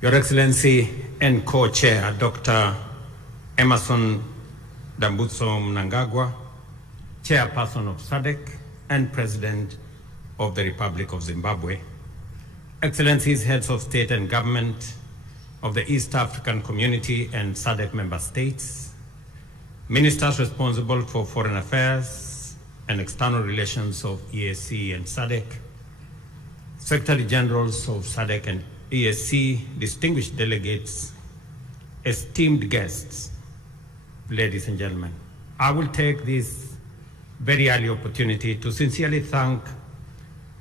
Your Excellency and Co-Chair, Dr. Emerson Dambuzo Mnangagwa, Chairperson of SADC and President of the Republic of Zimbabwe, Excellencies, Heads of State and Government of the East African Community and SADC member states, Ministers responsible for Foreign Affairs and External Relations of EAC and SADC, Secretary Generals of SADC and EAC, distinguished delegates, esteemed guests, ladies and gentlemen, I will take this very early opportunity to sincerely thank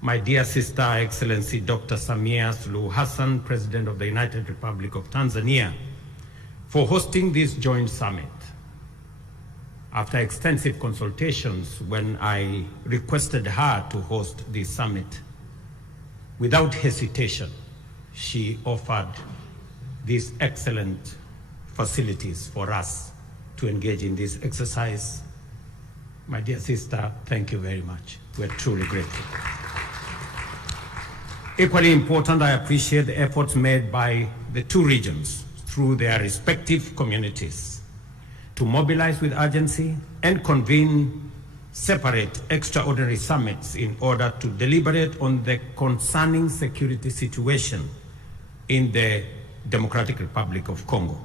my dear sister, Excellency Dr. Samia Suluhu Hassan, President of the United Republic of Tanzania, for hosting this joint summit. After extensive consultations, when I requested her to host this summit, without hesitation, she offered these excellent facilities for us to engage in this exercise. My dear sister, thank you very much. We're truly grateful. Equally important, I appreciate the efforts made by the two regions through their respective communities to mobilize with urgency and convene separate extraordinary summits in order to deliberate on the concerning security situation in the Democratic Republic of Congo.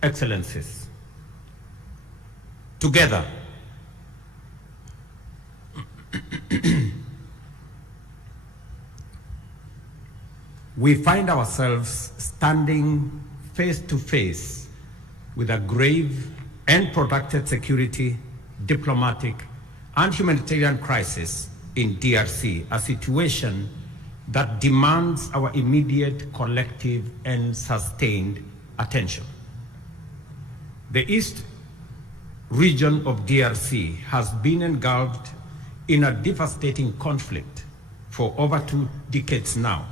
Excellencies, together, we find ourselves standing face to face with a grave and protracted security, diplomatic, and humanitarian crisis in DRC, a situation that demands our immediate, collective, and sustained attention. The East region of DRC has been engulfed in a devastating conflict for over 2 decades now,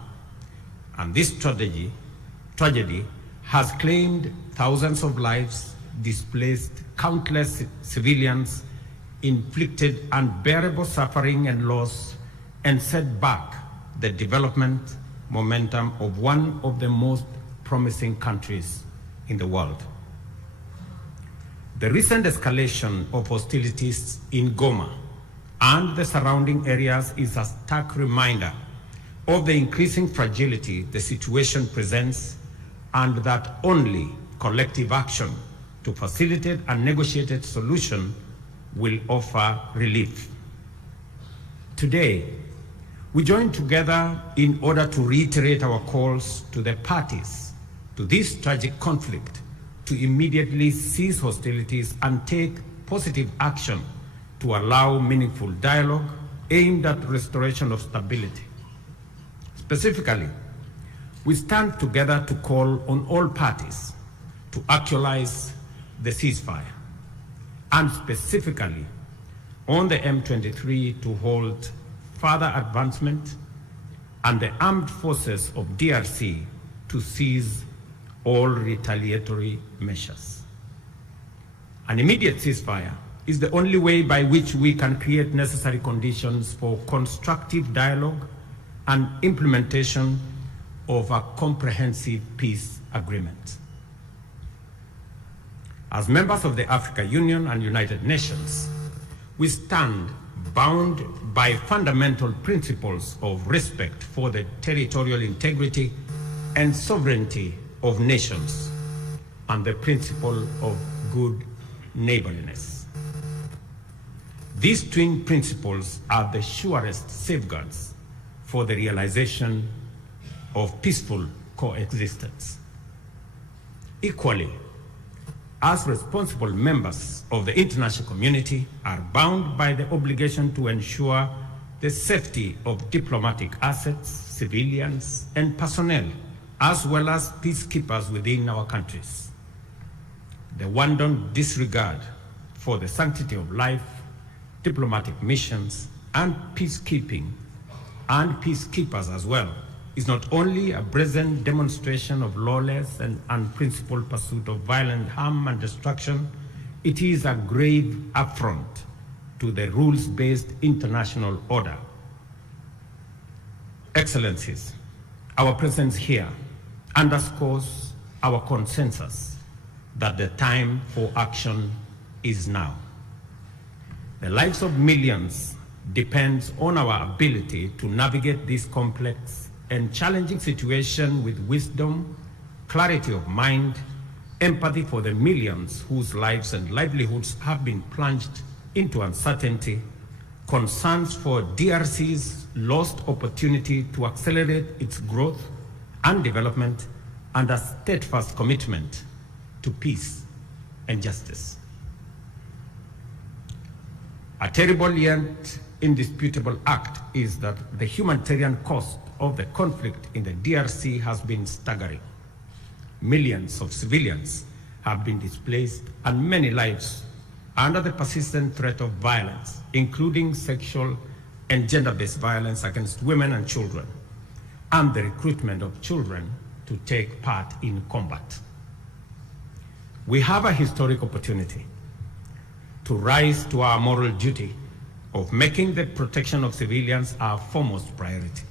and this tragedy has claimed thousands of lives, displaced countless civilians, inflicted unbearable suffering and loss, and set back the development momentum of one of the most promising countries in the world. The recent escalation of hostilities in Goma and the surrounding areas is a stark reminder of the increasing fragility the situation presents, and that only collective action to facilitate a negotiated solution will offer relief. Today, we join together in order to reiterate our calls to the parties to this tragic conflict to immediately cease hostilities and take positive action to allow meaningful dialogue aimed at restoration of stability. Specifically, we stand together to call on all parties to actualize the ceasefire, and specifically on the M23 to hold further advancement, and the armed forces of DRC to cease all retaliatory measures. An immediate ceasefire is the only way by which we can create necessary conditions for constructive dialogue and implementation of a comprehensive peace agreement. As members of the African Union and United Nations, we stand bound by fundamental principles of respect for the territorial integrity and sovereignty of nations and the principle of good neighborliness. These twin principles are the surest safeguards for the realization of peaceful coexistence. Equally, as responsible members of the international community are bound by the obligation to ensure the safety of diplomatic assets, civilians, and personnel, as well as peacekeepers within our countries. The wanton disregard for the sanctity of life, diplomatic missions, and peacekeeping, and peacekeepers as well, is not only a brazen demonstration of lawless and unprincipled pursuit of violent harm and destruction, it is a grave affront to the rules-based international order. Excellencies, our presence here underscores our consensus that the time for action is now. The lives of millions depends on our ability to navigate this complex and challenging situation with wisdom, clarity of mind, empathy for the millions whose lives and livelihoods have been plunged into uncertainty, concerns for DRC's lost opportunity to accelerate its growth and development, and a steadfast commitment to peace and justice. A terrible yet indisputable act is that the humanitarian cost of the conflict in the DRC has been staggering. Millions of civilians have been displaced and many lives under the persistent threat of violence, including sexual and gender-based violence against women and children, and the recruitment of children to take part in combat. We have a historic opportunity to rise to our moral duty of making the protection of civilians our foremost priority,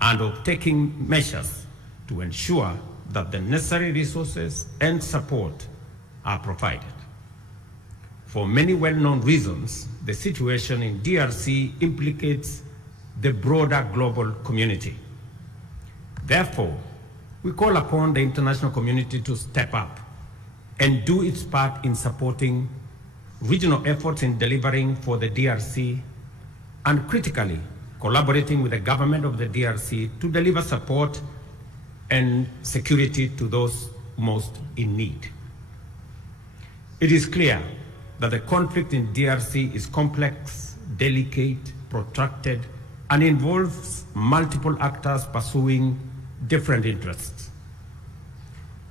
and of taking measures to ensure that the necessary resources and support are provided. For many well-known reasons, the situation in DRC implicates the broader global community. Therefore, we call upon the international community to step up and do its part in supporting regional efforts in delivering for the DRC, and critically collaborating with the government of the DRC to deliver support and security to those most in need. It is clear that the conflict in DRC is complex, delicate, protracted, and involves multiple actors pursuing different interests.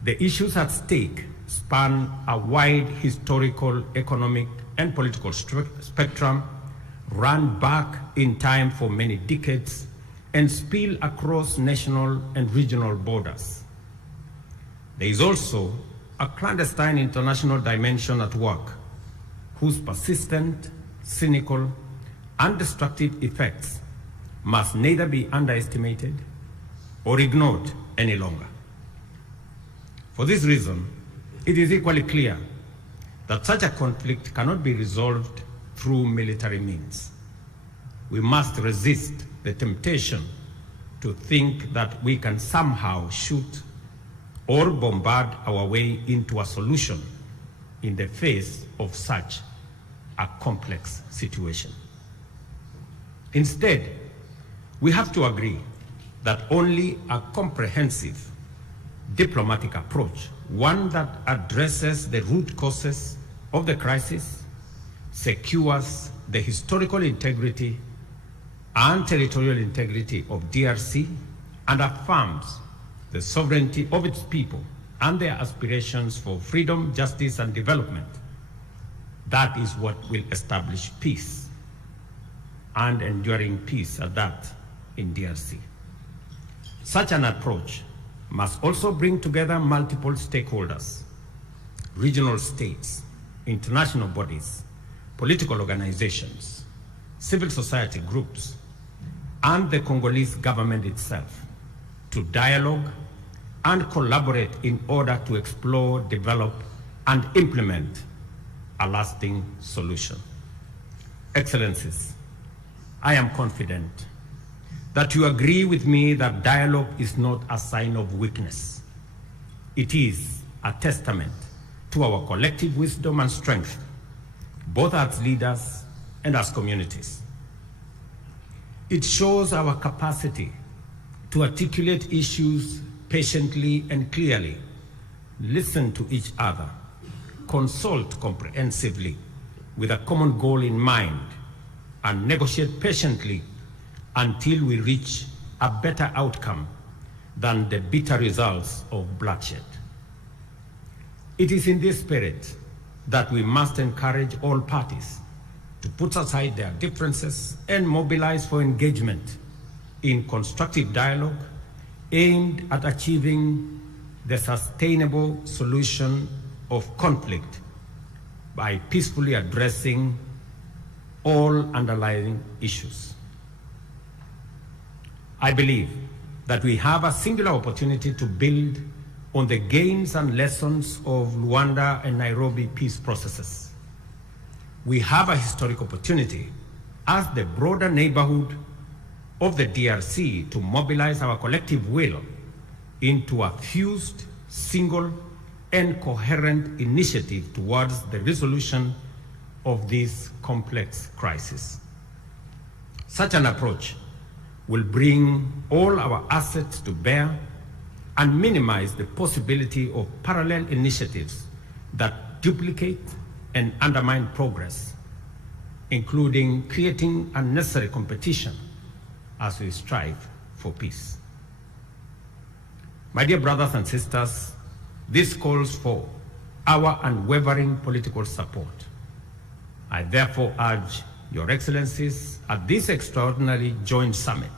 The issues at stake span a wide historical, economic, and political spectrum, run back in time for many decades, and spill across national and regional borders. There is also a clandestine international dimension at work, whose persistent, cynical, and destructive effects must neither be underestimated or ignored any longer. For this reason, it is equally clear that such a conflict cannot be resolved through military means. We must resist the temptation to think that we can somehow shoot or bombard our way into a solution in the face of such a complex situation. Instead, we have to agree that only a comprehensive diplomatic approach, one that addresses the root causes of the crisis, secures the historical integrity and territorial integrity of DRC, and affirms the sovereignty of its people and their aspirations for freedom, justice, and development. That is what will establish peace, and enduring peace at that, in DRC. Such an approach must also bring together multiple stakeholders, regional states, international bodies, political organizations, civil society groups, and the Congolese government itself to dialogue and collaborate in order to explore, develop, and implement a lasting solution. Excellencies, I am confident that you agree with me that dialogue is not a sign of weakness. It is a testament to our collective wisdom and strength, both as leaders and as communities. It shows our capacity to articulate issues patiently and clearly, listen to each other, consult comprehensively with a common goal in mind, and negotiate patiently until we reach a better outcome than the bitter results of bloodshed. It is in this spirit that we must encourage all parties to put aside their differences and mobilize for engagement in constructive dialogue aimed at achieving the sustainable solution of conflict by peacefully addressing all underlying issues. I believe that we have a singular opportunity to build on the gains and lessons of Luanda and Nairobi peace processes. We have a historic opportunity as the broader neighborhood of the DRC to mobilize our collective will into a fused, single, and coherent initiative towards the resolution of this complex crisis. Such an approach will bring all our assets to bear and minimize the possibility of parallel initiatives that duplicate and undermine progress, including creating unnecessary competition as we strive for peace. My dear brothers and sisters, this calls for our unwavering political support. I therefore urge Your Excellencies at this extraordinary joint summit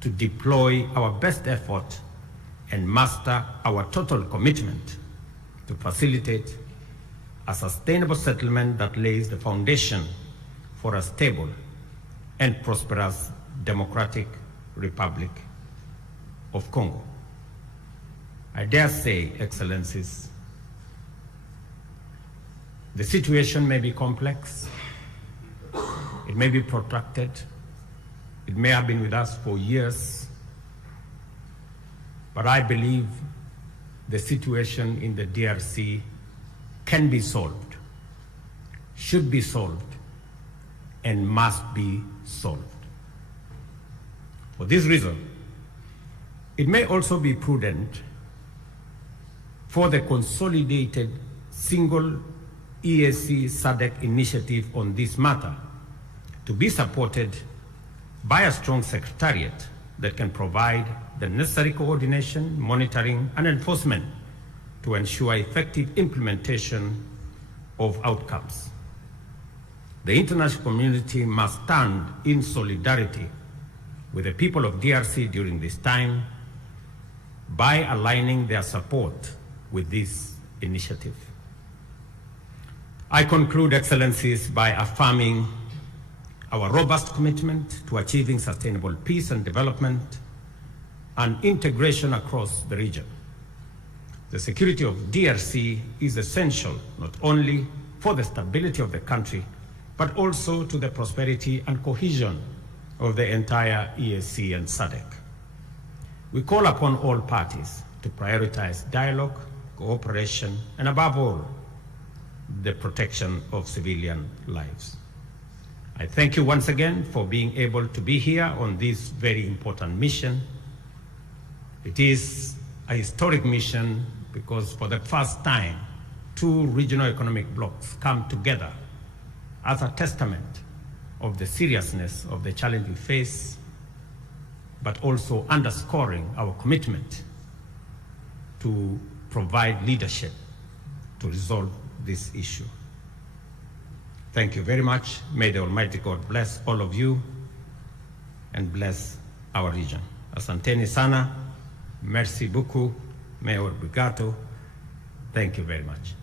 to deploy our best effort and muster our total commitment to facilitate a sustainable settlement that lays the foundation for a stable and prosperous Democratic Republic of Congo. I dare say, Excellencies, the situation may be complex, it may be protracted, it may have been with us for years, but I believe the situation in the DRC can be solved, should be solved, and must be solved. For this reason, it may also be prudent for the consolidated single EAC-SADC initiative on this matter to be supported by a strong secretariat that can provide the necessary coordination, monitoring, and enforcement to ensure effective implementation of outcomes. The international community must stand in solidarity with the people of DRC during this time by aligning their support with this initiative. I conclude, Excellencies, by affirming our robust commitment to achieving sustainable peace and development and integration across the region. The security of DRC is essential not only for the stability of the country, but also to the prosperity and cohesion of the entire EAC and SADC. We call upon all parties to prioritize dialogue, cooperation, and above all, the protection of civilian lives. I thank you once again for being able to be here on this very important mission. It is a historic mission because for the first time, two regional economic blocs come together as a testament of the seriousness of the challenge we face, but also underscoring our commitment to provide leadership to resolve this issue. Thank you very much. May the Almighty God bless all of you and bless our region. Asanteni sana, merci beaucoup, Mayor Brigato. Thank you very much.